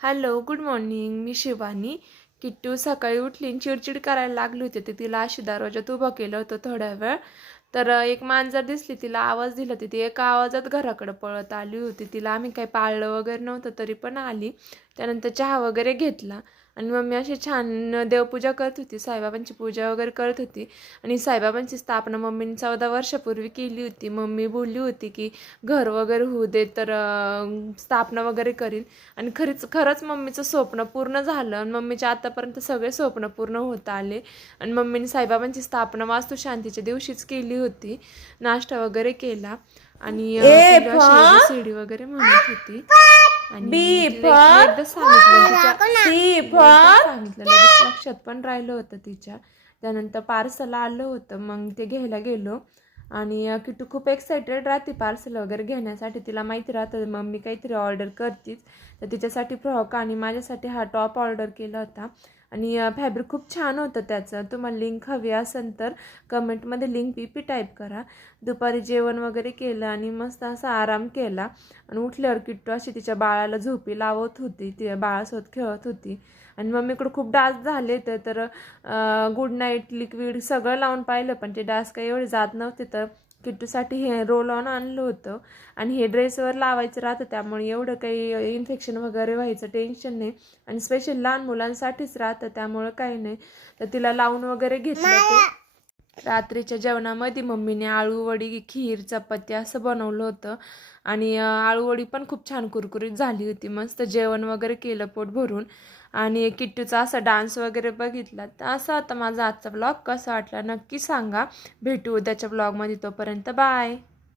Hello, good morning. मी शिवानी. किट्टू सकाळी उठली आणि चिडचिड करायला लागली होती. तर तिला अशी दरवाजात उभं केलं होतं थोड्या वेळ. तर एक मांजर दिसली, तिला आवाज दिला. ती एका आवाजात घराकडे पळत आली होती. तिला आम्ही काही पाळलं वगैरे नव्हतं तरी पण आली. त्यानंतर चहा वगैरे घेतला आणि मम्मी अशी छान देवपूजा करत होती, साईबाबांची पूजा वगैरे करत होती. आणि साईबाबांची स्थापना मम्मीने 14 वर्षापूर्वी केली होती. मम्मी बोलली होती की घर वगैरे होऊ दे तर स्थापना वगैरे करीन. आणि खरंच मम्मीचं स्वप्न पूर्ण झालं आणि मम्मीच्या आतापर्यंत सगळे स्वप्न पूर्ण होत आले. आणि मम्मीने साईबाबांची स्थापना वास्तुशांतीच्या दिवशीच केली होती. नाश्ता वगैरे केला आणि पिल्लू अशी ABCD वगैरे म्हणत होती. आणि तिला मी एकदा सांगितलं लगेच लक्षात पण राहिलं होतं तिच्या. त्यानंतर पार्सल आलं होतं, मग ते घ्यायला गेलो. आणि किट्टू खूप एक्सायटेड राहते पार्सल वगैरे घेण्यासाठी. तिला माहिती राहतं मम्मी काहीतरी ऑर्डर करतीच. तर तिच्यासाठी फ्रॉक आणि माझ्यासाठी हा टॉप ऑर्डर केला होता. आणि फॅब्रिक खूप छान होतं त्याचं. तुम्हाला लिंक हवी असेल तर कमेंटमध्ये लिंक PP टाईप करा. दुपारी जेवण वगैरे केलं आणि मस्त असा आराम केला. आणि उठल्यावर किट्टू अशी तिच्या बाळाला झोपी लावत होती, ती बाळासोबत खेळत होती. आणि मम्मीकडे खूप डास झाले तर गुड नाईट लिक्विड सगळं लावून पाहिलं, पण ते डास काही एवढे जात नव्हते. तर किट्टूसाठी हे रोल ऑन आणलं होतं आणि हे ड्रेसवर लावायचं राहतं, त्यामुळे एवढं काही इन्फेक्शन वगैरे व्हायचं टेन्शन नाही. आणि स्पेशल लहान मुलांसाठीच राहतं, त्यामुळं काही नाही. तर तिला लावून वगैरे घेतलं. ते रात्रीच्या जेवणामध्ये मम्मीने आळूवडी, खीर, चपाती असं बनवलं होतं. आणि आळूवडी पण खूप छान कुरकुरीत झाली होती. मस्त जेवण वगैरे केलं पोट भरून. आणि किट्टूचा असा डान्स वगैरे बघितला. तर असा आता माझा आजचा ब्लॉग कसा वाटला नक्की सांगा. भेटू उद्याच्या ब्लॉगमध्ये. तोपर्यंत बाय.